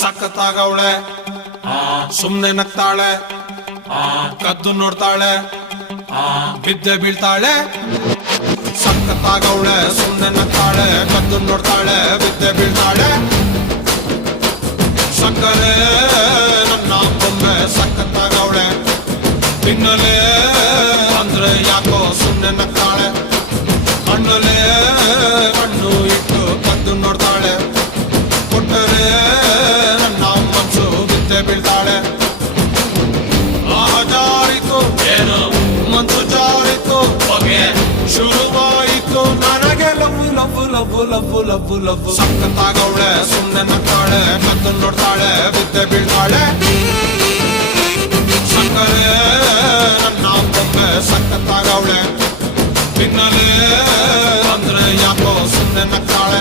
ಸಖತ್ತಾಗವಳೆ ಸುಮ್ನೆ ನಗ್ತಾಳೆ ಕದ್ದು ನೋಡ್ತಾಳೆ ಬಿದ್ದೆ ಬೀಳ್ತಾಳೆ ಸಖತ್ತಾಗವಳೆ ಸುಮ್ನೆ ನಗ್ತಾಳೆ ಕದ್ದು ನೋಡ್ತಾಳೆ ಬಿದ್ದೆ ಬೀಳ್ತಾಳೆ ಸಕ್ಕರೆ ನನ್ನ ಬೊಮ್ಮೆ ಸಖತ್ತಾಗವಳೆ ತಿನ್ನಲೆ ಅಂದ್ರೆ ಯಾಕೋ ಸುಮ್ನೆ ನಗ್ತಾಳೆ ಹಣ್ಣಲೆ ಹಣ್ಣು ಇಟ್ಟು ಕದ್ದು ನೋಡ್ತಾಳೆ ಕೊಟ್ಟರೆ ನನ್ನ ಮನ್ಸು ಬಿದ್ದೆ ಬೀಳ್ತಾಳೆ ಜಾರಿತು ಏನು ಮನ್ಸು ಜಾರಿತು ಹೊಗೆ ಶುರುವಾಯಿತು ನನಗೆ love love love love love love ಸಖತ್ತಾಗವಳೆ ಸುಮ್ನೆ ನಗ್ತಾಳೆ ಕದ್ದು ನೋಡ್ತಾಳೆ ಬಿದ್ದೆ ಬೀಳ್ತಾಳೆ ಸಕ್ಕರೆ ನನ್ನ ಬೊಮ್ಮೆ ಸಖತ್ತಾಗವಳೆ ತಿನ್ನಲೆ ಅಂದ್ರೆ ಯಾಕೋ ಸುಮ್ನೆ ನಗ್ತಾಳೆ